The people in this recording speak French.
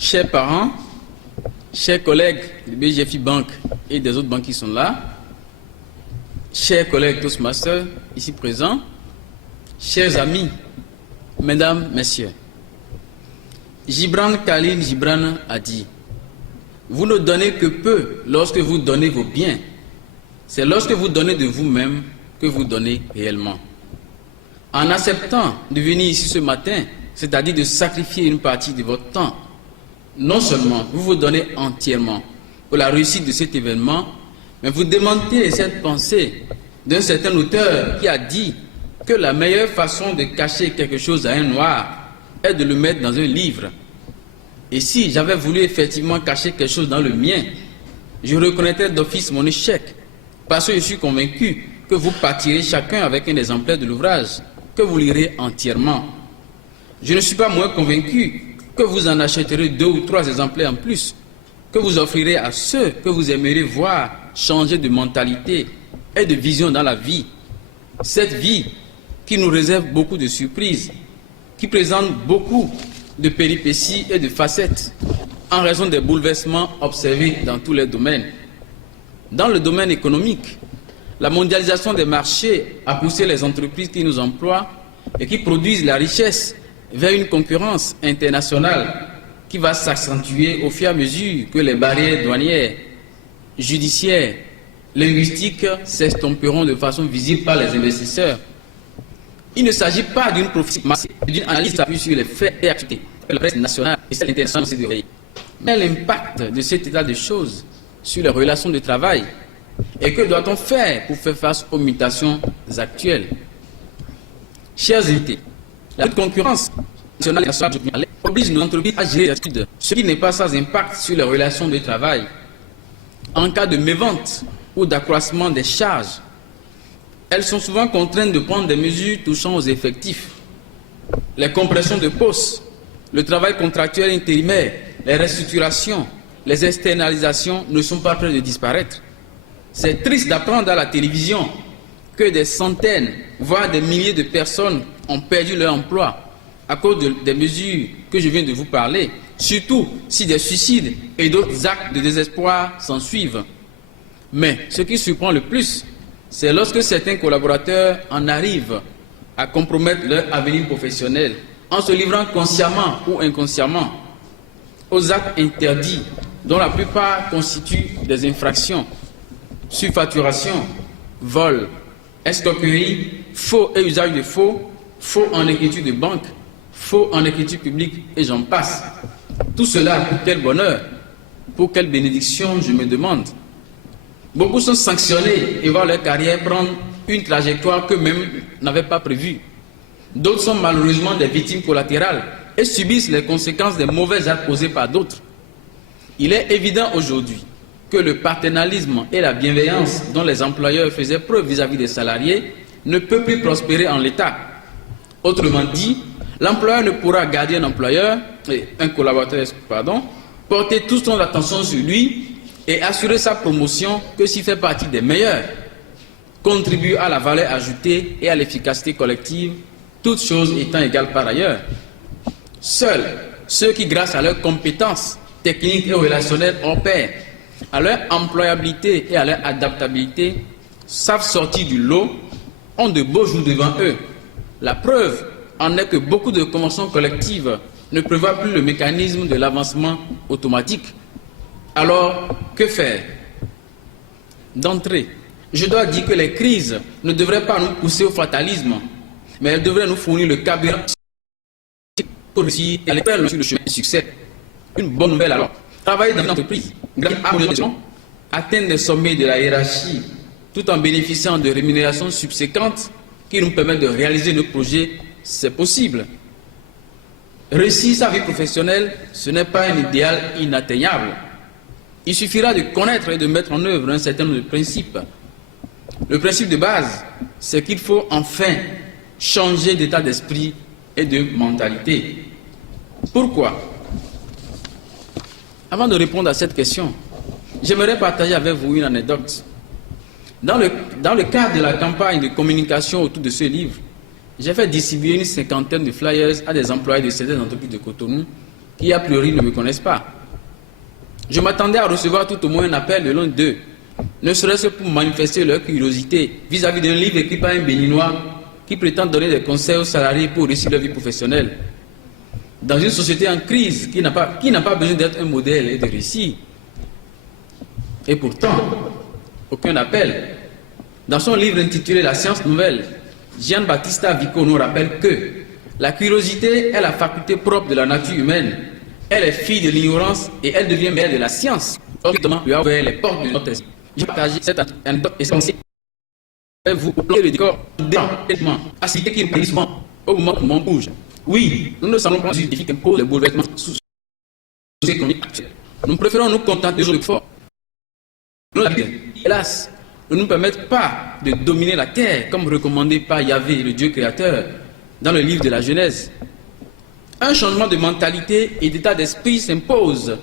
chers parents, chers collègues de BGFI Bank et des autres banques qui sont là, chers collègues Toastmasters ici présents, chers amis, mesdames, messieurs, Gibran Khalil Gibran a dit: vous ne donnez que peu lorsque vous donnez vos biens. C'est lorsque vous donnez de vous-même que vous donnez réellement. En acceptant de venir ici ce matin, c'est-à-dire de sacrifier une partie de votre temps, non seulement vous vous donnez entièrement pour la réussite de cet événement, mais vous démentez cette pensée d'un certain auteur qui a dit que la meilleure façon de cacher quelque chose à un noir est de le mettre dans un livre. Et si j'avais voulu effectivement cacher quelque chose dans le mien, je reconnaîtrais d'office mon échec, parce que je suis convaincu que vous partirez chacun avec un exemplaire de l'ouvrage, que vous lirez entièrement. Je ne suis pas moins convaincu que vous en achèterez 2 ou 3 exemplaires en plus, que vous offrirez à ceux que vous aimeriez voir changer de mentalité et de vision dans la vie. Cette vie qui nous réserve beaucoup de surprises, qui présente beaucoup de péripéties et de facettes en raison des bouleversements observés dans tous les domaines. Dans le domaine économique, la mondialisation des marchés a poussé les entreprises qui nous emploient et qui produisent la richesse vers une concurrence internationale qui va s'accentuer au fur et à mesure que les barrières douanières, judiciaires, linguistiques s'estomperont de façon visible par les investisseurs. Il ne s'agit pas d'une prophétie massive, d'une analyse appuyée sur les faits et activités que la presse nationale et celle internationale s'est déroulée. Mais l'impact de cet état de choses sur les relations de travail, et que doit-on faire pour faire face aux mutations actuelles? Chers invités, la concurrence nationale et internationale oblige nos entreprises à gérer l'étude, ce qui n'est pas sans impact sur les relations de travail. En cas de mévente ou d'accroissement des charges, elles sont souvent contraintes de prendre des mesures touchant aux effectifs. Les compressions de postes, le travail contractuel intérimaire, les restructurations, les externalisations ne sont pas près de disparaître. C'est triste d'apprendre à la télévision que des centaines, voire des milliers de personnes ont perdu leur emploi à cause des mesures que je viens de vous parler, surtout si des suicides et d'autres actes de désespoir s'en suivent. Mais ce qui surprend le plus, c'est lorsque certains collaborateurs en arrivent à compromettre leur avenir professionnel en se livrant consciemment ou inconsciemment aux actes interdits dont la plupart constituent des infractions: surfacturation, vol, escroquerie, faux et usage de faux, faux en écriture de banque, faux en écriture publique et j'en passe. Tout cela pour quel bonheur, pour quelle bénédiction, je me demande. Beaucoup sont sanctionnés et voient leur carrière prendre une trajectoire qu'eux-mêmes n'avaient pas prévue. D'autres sont malheureusement des victimes collatérales et subissent les conséquences des mauvais actes posés par d'autres. Il est évident aujourd'hui que le paternalisme et la bienveillance dont les employeurs faisaient preuve vis-à-vis des salariés ne peut plus prospérer en l'état. Autrement dit, l'employeur ne pourra garder un collaborateur, porter toute son attention sur lui et assurer sa promotion que s'il fait partie des meilleurs, contribue à la valeur ajoutée et à l'efficacité collective, toutes choses étant égales par ailleurs. Seuls ceux qui, grâce à leurs compétences techniques et relationnelles hors pair, à leur employabilité et à leur adaptabilité, savent sortir du lot, ont de beaux jours devant eux. La preuve en est que beaucoup de conventions collectives ne prévoient plus le mécanisme de l'avancement automatique. Alors, que faire? D'entrée, je dois dire que les crises ne devraient pas nous pousser au fatalisme, mais elles devraient nous fournir le carburant pour réussir et aller faire sur le chemin du succès. Une bonne nouvelle alors. Travailler dans une entreprise, atteindre les sommets de la hiérarchie, tout en bénéficiant de rémunérations subséquentes qui nous permettent de réaliser nos projets, c'est possible. Réussir sa vie professionnelle, ce n'est pas un idéal inatteignable. Il suffira de connaître et de mettre en œuvre un certain nombre de principes. Le principe de base, c'est qu'il faut enfin changer d'état d'esprit et de mentalité. Pourquoi? Avant de répondre à cette question, j'aimerais partager avec vous une anecdote. Dans le cadre de la campagne de communication autour de ce livre, j'ai fait distribuer une 50aine de flyers à des employés de certaines entreprises de Cotonou qui a priori ne me connaissent pas. Je m'attendais à recevoir tout au moins un appel de l'un d'eux, ne serait-ce pour manifester leur curiosité vis-à-vis d'un livre écrit par un Béninois qui prétend donner des conseils aux salariés pour réussir leur vie professionnelle. Dans une société en crise qui n'a pas besoin d'être un modèle et de réussir. Et pourtant, aucun appel. Dans son livre intitulé La science nouvelle, Gianbattista Vico nous rappelle que la curiosité est la faculté propre de la nature humaine. Elle est fille de l'ignorance et elle devient mère de la science. Autrement, lui a ouvert les portes de notre esprit. J'ai partagé cette anecdote essentielle avec vous pour planter le décor à citer qui me souvent au moment où mon bouge. Oui, nous ne semblons pas justifier qu'un cause de bouleversement socio-économique actuel. Nous préférons nous contenter des jours forts. Nous, hélas, ne nous permettent pas de dominer la terre comme recommandé par Yahvé, le Dieu créateur, dans le livre de la Genèse. Un changement de mentalité et d'état d'esprit s'impose